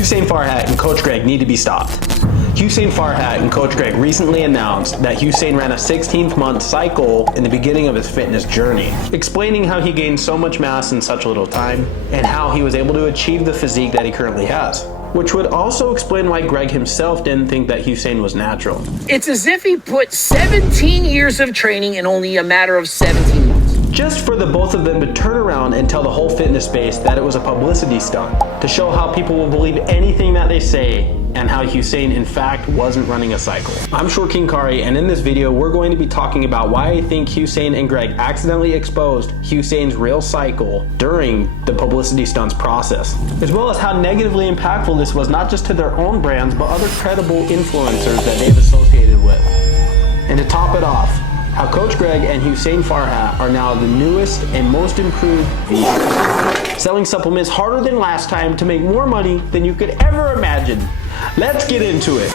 Hussein Farhat and Coach Greg need to be stopped. Hussein Farhat and Coach Greg recently announced that Hussein ran a 16th-month cycle in the beginning of his fitness journey, explaining how he gained so much mass in such little time and how he was able to achieve the physique that he currently has, which would also explain why Greg himself didn't think that Hussein was natural. It's as if he put 17 years of training in only a matter of 17 months. Just for the both of them to turn around and tell the whole fitness space that it was a publicity stunt, to show how people will believe anything that they say and how Hussein in fact wasn't running a cycle. I'm Short King Kari, and in this video we're going to be talking about why I think Hussein and Greg accidentally exposed Hussein's real cycle during the publicity stunts process, as well as how negatively impactful this was not just to their own brands but other credible influencers that they've associated with. And to top it off, how Coach Greg and Hussein Farhat are now the newest and most improved VShred, selling supplements harder than last time to make more money than you could ever imagine. Let's get into it.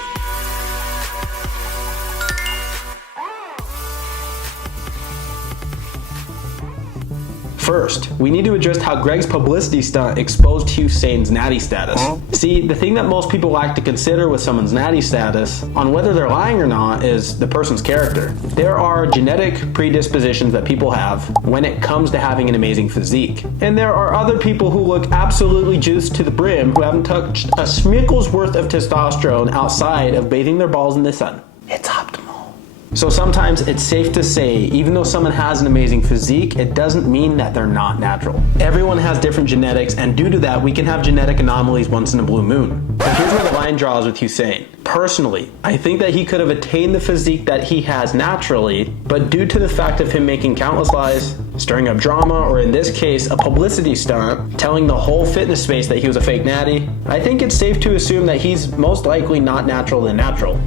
First, we need to address how Greg's publicity stunt exposed Hussein's natty status. See, the thing that most people like to consider with someone's natty status on whether they're lying or not is the person's character. There are genetic predispositions that people have when it comes to having an amazing physique. And there are other people who look absolutely juiced to the brim who haven't touched a schmickle's worth of testosterone outside of bathing their balls in the sun. It's optimal. So sometimes it's safe to say, even though someone has an amazing physique, it doesn't mean that they're not natural. Everyone has different genetics, and due to that, we can have genetic anomalies once in a blue moon. But here's where the line draws with Hussein. Personally, I think that he could have attained the physique that he has naturally, but due to the fact of him making countless lies, stirring up drama, or in this case, a publicity stunt, telling the whole fitness space that he was a fake natty, I think it's safe to assume that he's most likely not natural than natural,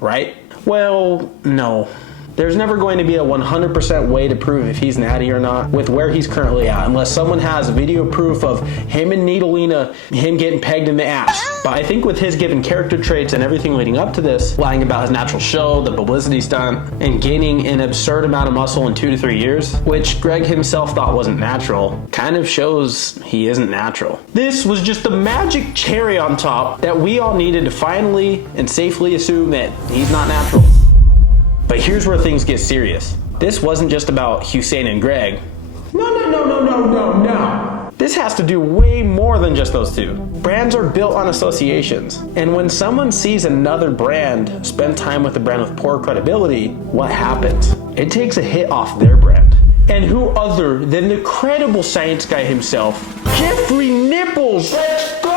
right? Well, no. There's never going to be a 100% way to prove if he's natty or not with where he's currently at, unless someone has video proof of him and Needlina, him getting pegged in the ass. But I think with his given character traits and everything leading up to this, lying about his natural show, the publicity stunt, and gaining an absurd amount of muscle in 2 to 3 years, which Greg himself thought wasn't natural, kind of shows he isn't natural. This was just the magic cherry on top that we all needed to finally and safely assume that he's not natural. But here's where things get serious. This wasn't just about Hussein and Greg. No. This has to do way more than just those two. Brands are built on associations. And when someone sees another brand spend time with a brand with poor credibility, what happens? It takes a hit off their brand. And who other than the credible science guy himself, Jeffrey Nippard. Let's go!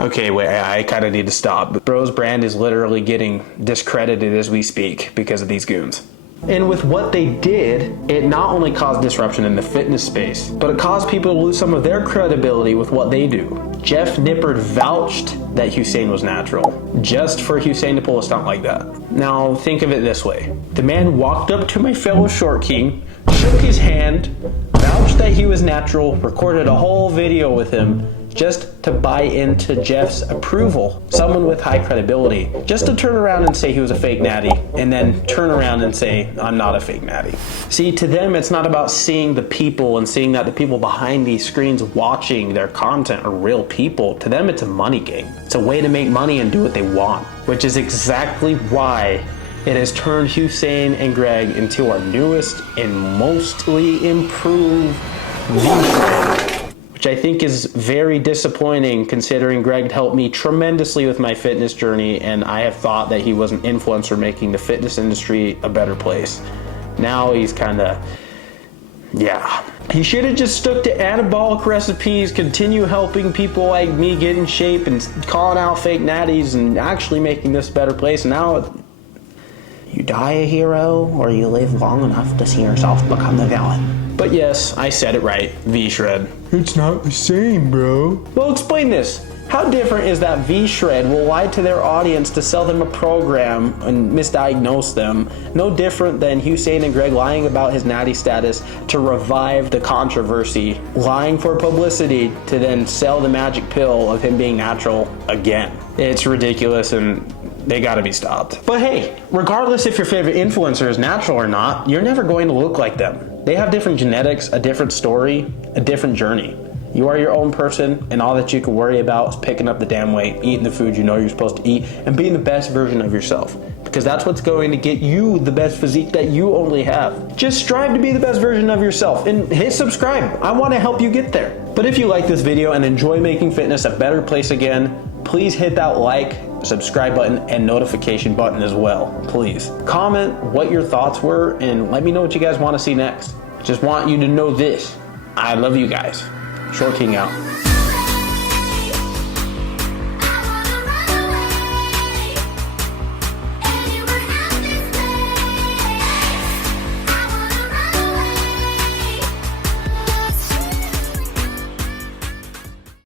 Okay, wait, I kind of need to stop. Bro's brand is literally getting discredited as we speak because of these goons. And with what they did, it not only caused disruption in the fitness space, but it caused people to lose some of their credibility with what they do. Jeff Nippard vouched that Hussein was natural, just for Hussein to pull a stunt like that. Now, think of it this way. The man walked up to my fellow Short King, shook his hand, vouched that he was natural, recorded a whole video with him, just to buy into Jeff's approval. Someone with high credibility, just to turn around and say he was a fake natty, and then turn around and say, I'm not a fake natty. See, to them, it's not about seeing the people and seeing that the people behind these screens watching their content are real people. To them, it's a money game. It's a way to make money and do what they want, which is exactly why it has turned Hussein and Greg into our newest and mostly improved VShred, which I think is very disappointing considering Greg helped me tremendously with my fitness journey, and I have thought that he was an influencer making the fitness industry a better place. Now he's he should have just stuck to anabolic recipes, continue helping people like me get in shape and calling out fake natties and actually making this a better place. Now you die a hero or you live long enough to see yourself become the villain. But yes, I said it right, VShred. It's not the same, bro. Well, explain this. How different is that VShred will lie to their audience to sell them a program and misdiagnose them? No different than Hussein and Greg lying about his natty status to revive the controversy, lying for publicity to then sell the magic pill of him being natural again. It's ridiculous and they gotta be stopped. But hey, regardless if your favorite influencer is natural or not, you're never going to look like them. They have different genetics, a different story, a different journey. You are your own person, and all that you can worry about is picking up the damn weight, eating the food you know you're supposed to eat, and being the best version of yourself. Because that's what's going to get you the best physique that you only have. Just strive to be the best version of yourself, and hit subscribe. I want to help you get there. But if you like this video and enjoy making fitness a better place again, please hit that like, subscribe button, and notification button as well, please. Comment what your thoughts were, and let me know what you guys want to see next. Just want you to know this. I love you guys. Short King out.